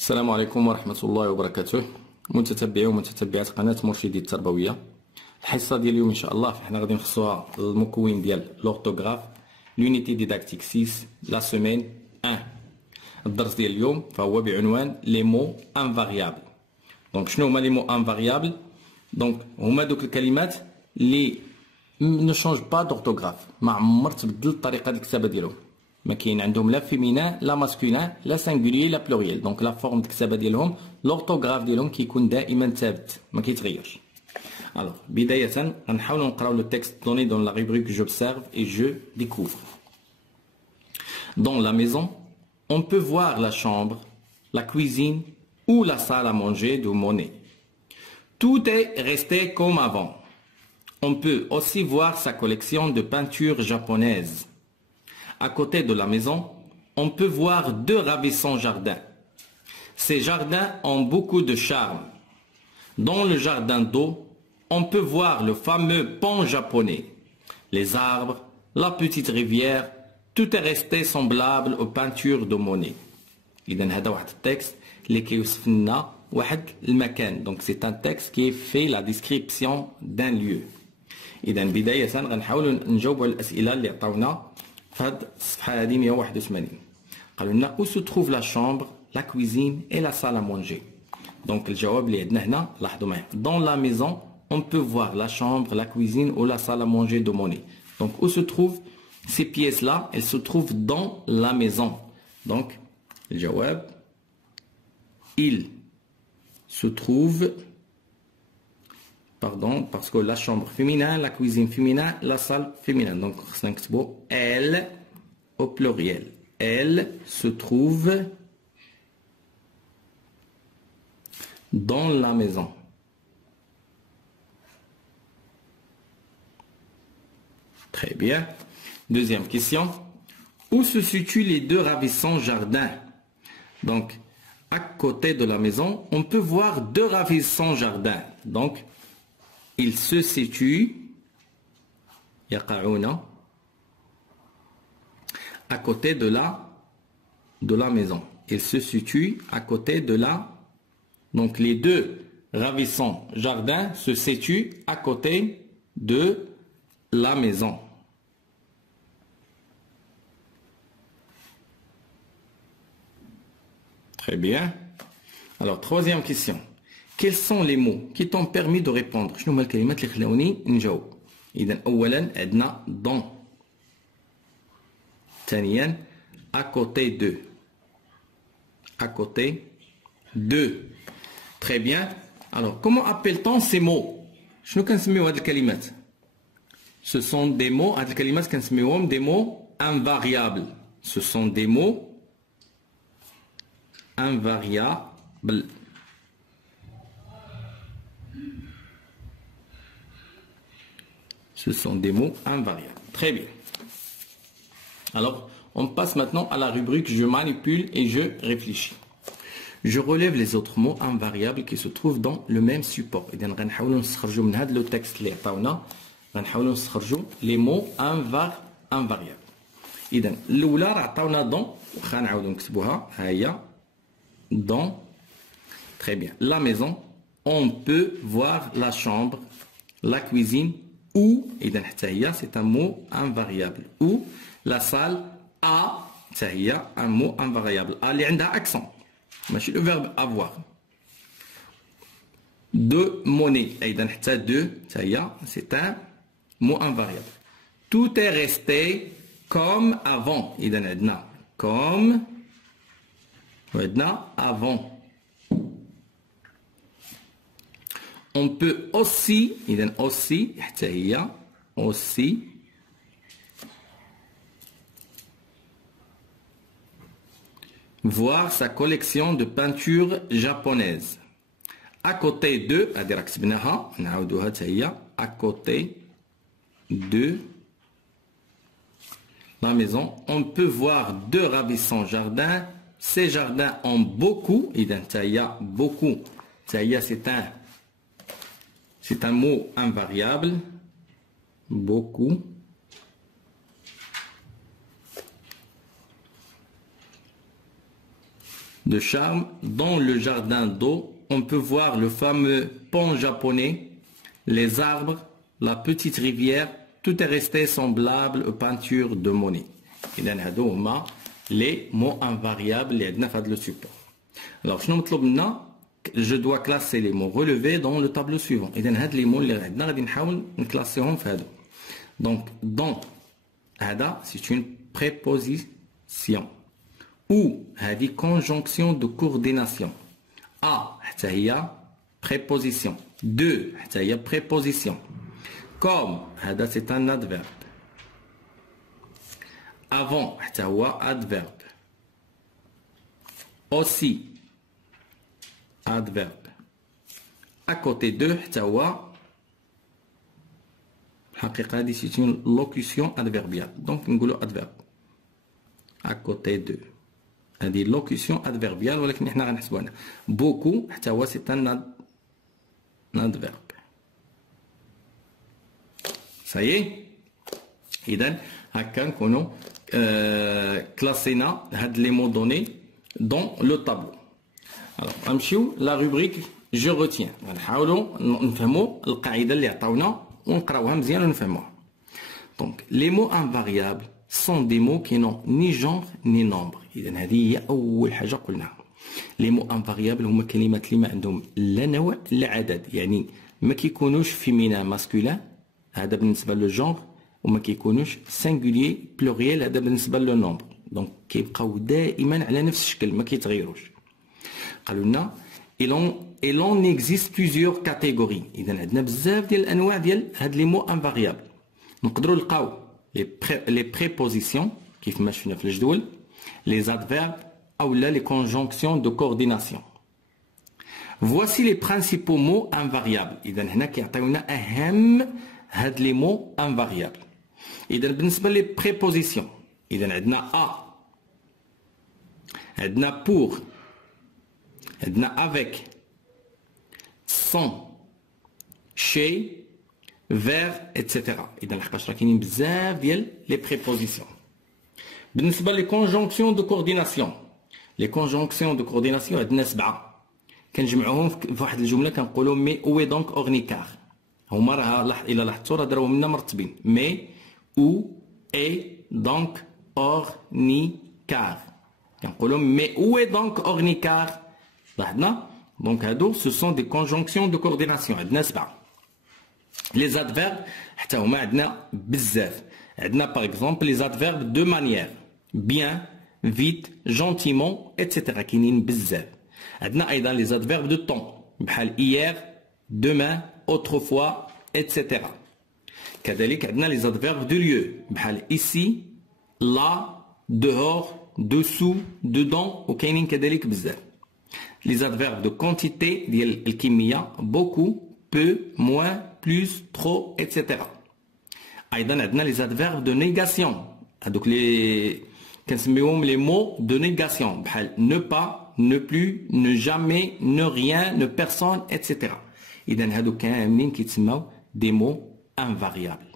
السلام عليكم ورحمة الله وبركاته. متتبعي ومتتبعات قناة مرشدي التربوية. الحصة ديال اليوم إن شاء الله حنا غادي نخصوها المكون ديال لورتوغراف لونيتي ديداكتيك 6 لا سيمين 1. الدرس ديال اليوم فهو بعنوان لي مو انفاريابل. دونك شنو هما لي مو انفاريابل؟ دونك هما دوك الكلمات اللي ne change pas d'orthographe، ما عمر تبدل الطريقة ديال الكتابة ديالهم، ما كاين عندهم لا فيمينان لا ماسكولين لا سانغوليي لا بلوريال. دونك لا فورم ديال الكتابة ديالهم لورتوغراف ديالهم كيكون دائما ثابت ما كيتغيرش. Alors بداية غنحاولوا نقراو لو تكست دوني dans la rubrique j'observe et je découvre. Dans la maison, on peut voir la chambre, la cuisine ou la salle à manger de Monet. Tout est resté comme avant. On peut aussi voir sa collection de peintures japonaises. À côté de la maison, on peut voir deux ravissants jardins. Ces jardins ont beaucoup de charme. Dans le jardin d'eau, on peut voir le fameux pont japonais. Les arbres, la petite rivière, tout est resté semblable aux peintures de Monet. إذا هذا واحد التكست اللي كيوصف لنا واحد المكان. Donc c'est un texte qui fait la description d'un lieu. إذا بداية غنحاولوا نجاوبوا على الأسئلة اللي عطاونا في هاد الصفحة هادي 181. قالوا لنا où se trouve la chambre, la cuisine et la salle à manger. Donc الجواب اللي عندنا هنا لاحظوا معايا. Dans la maison, on peut voir la chambre, la cuisine ou la salle à manger de Monet. Donc où se trouvent ces pièces-là? Elles se trouvent dans la maison. Donc الجواب il se trouve, pardon, parce que la chambre féminin, la cuisine féminin, la salle féminin. Donc elle au pluriel. Elle se trouve dans la maison. Très bien. Deuxième question. Où se situent les deux ravissants jardins? Donc, à côté de la maison, on peut voir deux ravissants jardins. Donc, ils se situent يقعون à côté de la maison. Ils se situent à côté de la... Donc, les deux ravissants jardins se situent à côté de la maison. Très bien. Alors, troisième question. Quels sont les mots qui t'ont permis de répondre? شنو هما الكلمات اللي خلاوني نجاوب؟ إذا أولا عندنا dans. ثانيا à côté de. À côté de. Très bien. Alors, comment appelle-t-on ces mots? شنو كنسميو هاد الكلمات؟ Ce sont des mots, هاد الكلمات كنسميوهم des mots invariables. Ce sont des mots invariables. Ce sont des mots invariables. Très bien. Alors, on passe maintenant à la rubrique je manipule et je réfléchis. Je relève les autres mots invariables qui se trouvent dans le même support. إذا غنحاولوا نستخرجوا من هذا لو تكست اللي عطاونا غنحاولوا نستخرجوا les mots invariables. إذا الأولى راه عطاونا دون واخا نعاودوا نكتبوها ها هي dans. Très bien. La maison, on peut voir la chambre, la cuisine ou, إذا حتى هي c'est un mot invariable. Ou la salle a, حتى هي un mot invariable. A اللي عندها accent. ماشي le verbe avoir. De Monet. إذا حتى de حتى هي c'est un mot invariable. Tout est resté comme avant. إذا عندنا comme وعندنا avant. On peut aussi, إذن aussi حتى هي aussi voir sa collection de peintures japonaises. À côté de, هذه راه كتبناها نعاودوها حتى هي à côté de la maison, on peut voir deux ravissants jardins. Ces jardins ont beaucoup, إذن حتى هي beaucoup حتى هي c'est un mot invariable. Beaucoup. de charme. Dans le jardin d'eau, on peut voir le fameux pont japonais, les arbres, la petite rivière. Tout est resté semblable aux peintures de Monet. إذا هادو هما les mots invariables اللي عندنا في هذا le support. Alors شنو مطلوب منا؟ Je dois classer les mots relevés dans le tableau suivant. إذا هاد les mots اللي عندنا غادي نحاول نكلاسيهم في هادو. Donc dans هذا c'est une préposition ou هذه conjonction de coordination. A حتى هي préposition. 2 حتى هي préposition. Comme هذا c'est un adverbe. Avant حتى هو adverbe. Aussi adverbe. À côté de حتى هو الحقيقة هذه c'est une locution adverbiale. Donc نقولوا adverbe. À côté de. هذه locution adverbiale ولكن احنا غنحسبوها هنا. Beaucoup حتى هو c'est un adverbe. Ça y est. إذا هكا نكونوا كلاسينا هاد لي مو دوني dans le tableau. Alors غنمشيو لا روبريك جو روتيان. غنحاولوا نفهموا القاعده اللي عطاونا ونقراوها مزيان ونفهموها. Donc les mots invariables sont des mots qui n'ont ni genre ni nombre. إذا هذه هي أول حاجة قلناها. les mots invariables هما كلمات اللي ما عندهم لا نوع لا عدد، يعني ما كيكونوش فيمينا ماسكولين هذا بالنسبة للجونغ، وما كيكونوش سينغوليي بلوريال هذا بالنسبة للنومبر. دونك كيبقاو دائما على نفس الشكل ما كيتغيروش. قالوا لنا et l'on existe plusieurs catégories. إذا عندنا بزاف ديال الأنواع ديال هاد لي مو انفاريابل. نقدروا نلقاو لي بريبوزيسيون كيف ما شفنا في الجدول، لي زادفيرب أو لا لي كونجونكسيون دو كورديناسيون. Voici les principaux mots invariables. إذا هنا كيعطيونا أهم هاد لي مو انفاريابل. إذا بالنسبة لي بريبوزيسيون، إذا عندنا a، عندنا pour، عندنا avec، sans، chez، vers etc. إذا لحقاش راه كاينين بزاف ديال لي بريبوزيسيون. بالنسبة لي كونجونكسيون دو كورديناسيون، لي كونجونكسيون دو كورديناسيون عندنا 7 كنجمعوهم في واحد الجملة كنقولوا مي او دونك اورنيكار. هما راه إلا لاحظتوا راه دراو منا مرتبين، مي او اي دونك اورنيكار. كنقولوا مي او دونك اورنيكار. لاحظنا دونك هادو سو سون دي كونجونكسيون دو كورديناسيون عندنا 7. لي زادفيرب حتى هما عندنا بزاف. عندنا باغ اكزومبل لي زادفيرب دو مانيير، بيان، فيت، جونتيمون اتسيتيرا، كاينين بزاف. عندنا ايضا لي زادفيرب دو طون بحال hier، demain، autrefois etc. كذلك عندنا لي زادفيرب دو lieu بحال ici، là، dehors، dessous، dedans، وكاينين كذلك بزاف. لي زادفيرب دو كونتيتي ديال الكميه beaucoup، peu، moins، plus، trop etc. ايضا عندنا لي زادفيرب دو نيغاسيون، هذوك لي كنسميوهم لي مو دو نيغاسيون بحال ne pas، ne plus، ne jamais، ne rien، ne personne etc. إذا هادو كاملين كيتسماو دي مو انفاريابل.